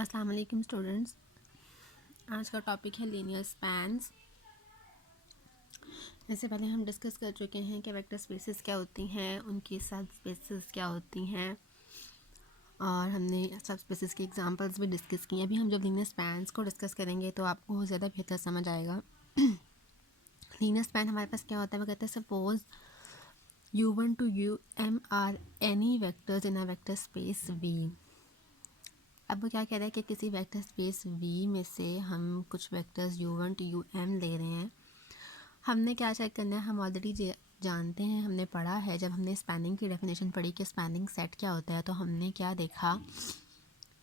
अस्सलाम वालेकुम स्टूडेंट्स। आज का टॉपिक है लीनियर स्पैन्स। इससे पहले हम डिस्कस कर चुके हैं कि वेक्टर स्पेसेस क्या होती हैं, उनकी सब स्पेसेस क्या होती हैं, और हमने सब स्पेसेस की एग्जांपल्स भी डिस्कस की हैं। अभी हम जब लीनियर स्पैन्स को डिस्कस करेंगे तो आपको ज़्यादा बेहतर समझ आएगा। लीनियर स्पैन हमारे पास क्या होता है, वो कहते हैं suppose u1 to um are any vectors in a vector space v। अब वो क्या कह रहा है कि किसी वेक्टर स्पेस v में से हम कुछ वेक्टर्स u1 to um ले रहे हैं। हमने क्या चेक करना है, हम ऑलरेडी जानते हैं, हमने पढ़ा है जब हमने स्पैनिंग की डेफिनेशन पढ़ी कि स्पैनिंग सेट क्या होता है, तो हमने क्या देखा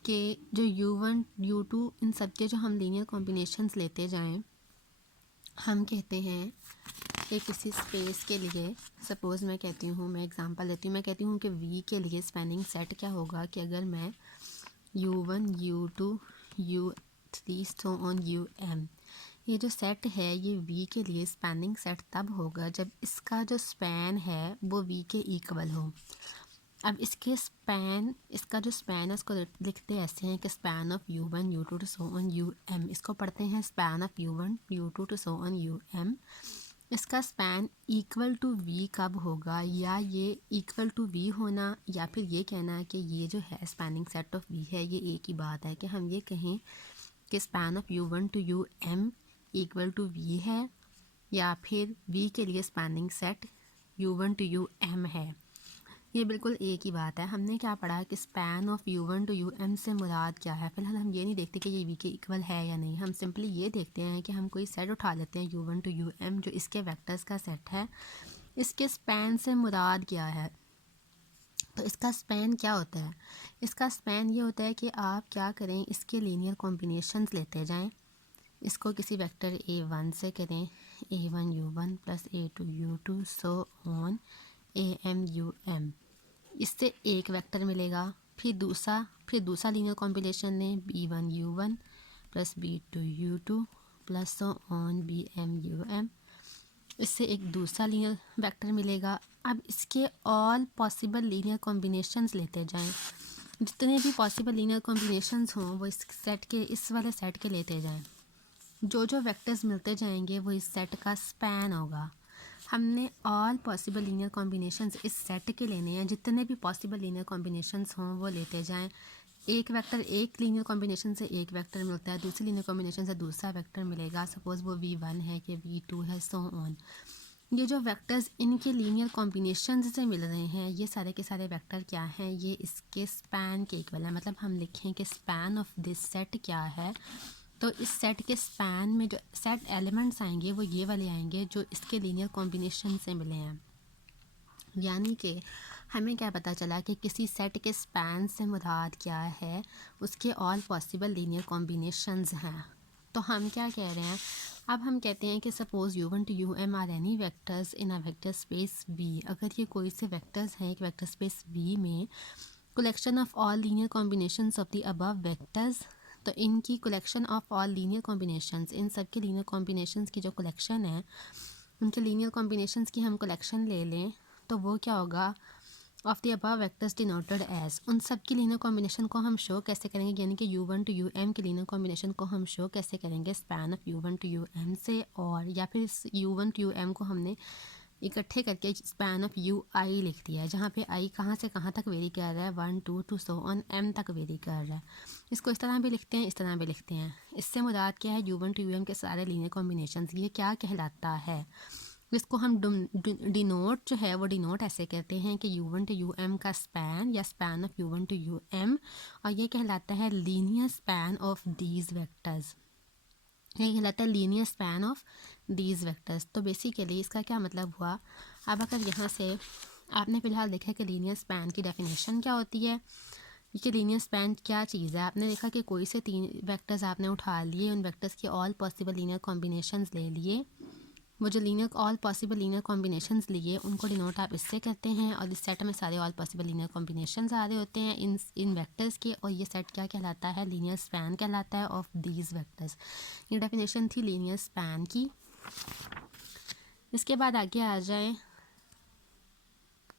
कि जो u1 u2 इन सब के जो हम लीनियर कॉम्बिनेशंस लेते जाएं, हम कहते हैं कि किसी स्पेस के लिए सपोज़ मैं कहती हूँ, मैं एग्जांपल देती हूँ, मैं कहती हूँ कि v के लिए स्पैनिंग सेट क्या होगा कि अगर मैं u1 u2 u3 so on um, ये जो सेट है ये v के लिए स्पैनिंग सेट तब होगा जब इसका जो स्पैन है वो v के इक्वल हो। अब इसका जो स्पैन है उसको लिखते ऐसे हैं कि span of u1 u2 to so on um। इसको पढ़ते हैं span of u1 u2 to so on um। इसका स्पैन इक्वल टू v कब होगा, या ये इक्वल टू v होना, या फिर ये कहना है कि ये जो है स्पैनिंग सेट ऑफ v है, ये एक ही बात है कि हम ये कहें कि span of u1 to um equal to v है, या फिर v के लिए spanning set u1 to um है। ये बिल्कुल एक ही बात है। हमने क्या पढ़ा कि span of u1 to um से मुराद क्या है। फ़िलहाल हम ये नहीं देखते कि ये v के इक्वल है या नहीं, हम सिंपली ये देखते हैं कि हम कोई सेट उठा लेते हैं u1 टू um जो इसके वेक्टर्स का सेट है, इसके स्पैन से मुराद क्या है। तो इसका स्पैन क्या होता है, इसका स्पैन ये होता है कि आप क्या करें, इसके लीनियर कॉम्बिनेशंस लेते जाएं। इसको किसी वेक्टर a1 से करें, a1 u1 plus a2 u2 so on am um। इससे एक वेक्टर मिलेगा। फिर दूसरा लीनियर कॉम्बिनेशन लें, b1 u1 plus b2 u2 plus so on bm um। इससे एक दूसरा लीनियर वेक्टर मिलेगा। अब इसके ऑल पॉसिबल लीनियर कॉम्बिनेशंस लेते जाएं। जितने भी पॉसिबल लीनियर कॉम्बिनेशंस हों वो इस वाले सेट के लेते जाएं। जो जो वेक्टर्स मिलते जाएंगे वो इस सेट का स्पैन होगा। हमने ऑल पॉसिबल लीनियर कॉम्बिनेशंस इस सेट के लेने हैं। जितने भी पॉसिबल लीनियर कॉम्बिनेशंस हों वो लेते जाएं। एक लीनियर कॉम्बिनेशन से एक वेक्टर मिलता है, दूसरी लीनियर कॉम्बिनेशन से दूसरा वेक्टर मिलेगा। सपोज़ वो v1 है कि v2 है, सो ऑन। ये जो वेक्टर्स इनके लीनियर कॉम्बिनेशन से मिल रहे हैं, ये सारे के सारे वेक्टर क्या हैं, ये इसके स्पैन के इक्वल है। मतलब हम लिखें कि स्पैन ऑफ दिस सेट क्या है, तो इस सेट के स्पैन में जो सेट एलिमेंट्स आएंगे वो ये वाले आएंगे जो इसके लीनियर कॉम्बिनेशन से मिले हैं। यानी कि हमें क्या पता चला कि किसी सेट के स्पैन से मुराद क्या है, उसके ऑल पॉसिबल लीनियर कॉम्बिनेशंस हैं। तो हम क्या कह रहे हैं, अब हम कहते हैं कि suppose u1 to um are any vectors in a vector space v। अगर ये कोई से वेक्टर्स हैं एक वेक्टर स्पेस v में, collection of all linear combinations of the above vectors, तो इनकी collection of all linear combinations, इन सब के लीनियर कॉम्बिनेशंस की जो कलेक्शन है, उनके लीनियर कॉम्बिनेशंस की हम कलेक्शन ले लें, तो वो क्या होगा, of the above vectors denoted as. उन सब की लीनियर कॉम्बिनेशन को हम शो कैसे करेंगे, यानी कि u1 टू um के लीनियर कॉम्बिनेशन को हम शो कैसे करेंगे, span of u1 to um से, और या फिर u1 टू um को हमने इकट्ठे करके स्पैन ऑफ ui लिख दिया है, जहाँ पे i कहाँ से कहाँ तक वेरी कर रहा है, 1 2 टू सो ऑन m तक वेरी कर रहा है। इसको इस तरह भी लिखते हैं, इस तरह भी लिखते हैं। इससे मुराद क्या है, u1 टू um के सारे लीनियर कॉम्बिनेशन, ये क्या कहलाता है, इसको हम डिनोट जो है वो डिनोट ऐसे कहते हैं कि u1 टू um का स्पैन या span of u1 to um, और ये कहलाता है linear span of these vectors. ये कहलाता है linear span of these vectors. तो बेसिकली इसका क्या मतलब हुआ, अब अगर यहाँ से आपने फ़िलहाल देखा कि लीनियर स्पैन की डेफिनेशन क्या होती है, कि लीनियर स्पैन क्या चीज़ है। आपने देखा कि कोई से 3 वेक्टर्स आपने उठा लिए, उन वेक्टर्स के ऑल पॉसिबल लीनियर कॉम्बिनेशंस ले लिए। वो जो ऑल पॉसिबल लीनियर कॉम्बिनेशंस लिए उनको डिनोट आप इससे करते हैं, और इस सेट में सारे ऑल पॉसिबल लीनियर कॉम्बिनेशंस आ रहे होते हैं इन वेक्टर्स के, और ये सेट क्या कहलाता है, लीनियर स्पैन कहलाता है ऑफ दीज वेक्टर्स। ये डेफिनेशन थी लीनियर स्पैन की। इसके बाद आगे आ जाए